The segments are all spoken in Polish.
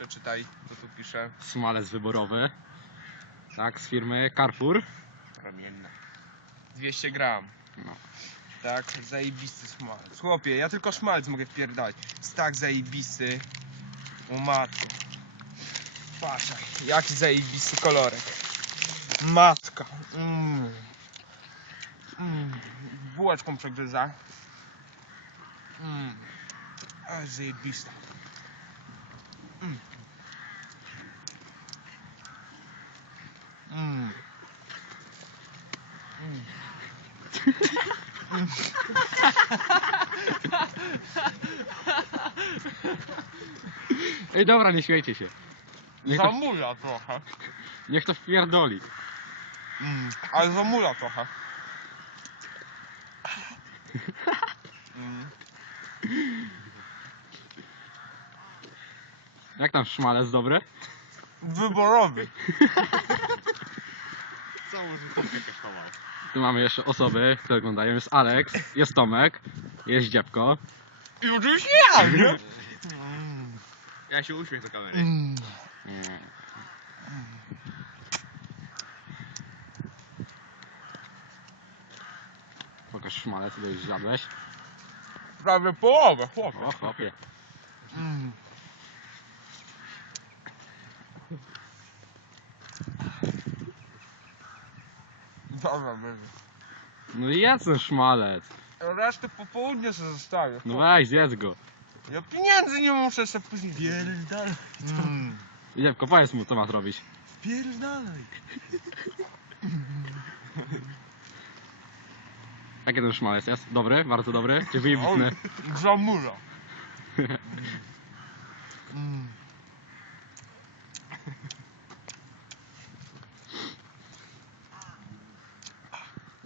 Przeczytaj, co tu pisze. Smalec wyborowy. Tak, z firmy Carrefour. Ramienna. 200 gram. No. Tak, zajebisty smalec. Chłopie, ja tylko szmalec mogę wpierdać. Jest tak zajebisty. O matko. Patrz, jaki zajebisty kolorek. Matka. Mm. Mm. Bułeczką przegryza. Mm. Ale zajebista. Mm. Mm. Mm. Ej, dobra, nie śmiejcie się. Niech to, Zamula trochę. niech to wpierdoli. Mm, ale zamula trochę. Jak tam szmalec dobry? Wyborowy. Całą żółtówkę kosztował. Tu mamy jeszcze osoby, które oglądają. Jest Alex, jest Tomek, jest Dziebko. I oczywiście ja, nie? Ja się uśmiech do kamery. Mm. Pokaż szmalec, ile już zjadłeś. Prawie połowę, chłopie. O, chłopie. Mm. Dobra, będzie. No i jedz ten szmalec. Resztę po południu sobie zostawię. No weź, zjedz go. Ja pieniędzy nie muszę sobie później Pierdalaj. Mm. Dziebko, powiedz mu, co ma zrobić. Pierdalaj. Jaki ten szmalec jest? Dobry? Bardzo dobry? Czy wyjebisty? Oj, Zamula. Mm.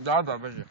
Dobra, będzie.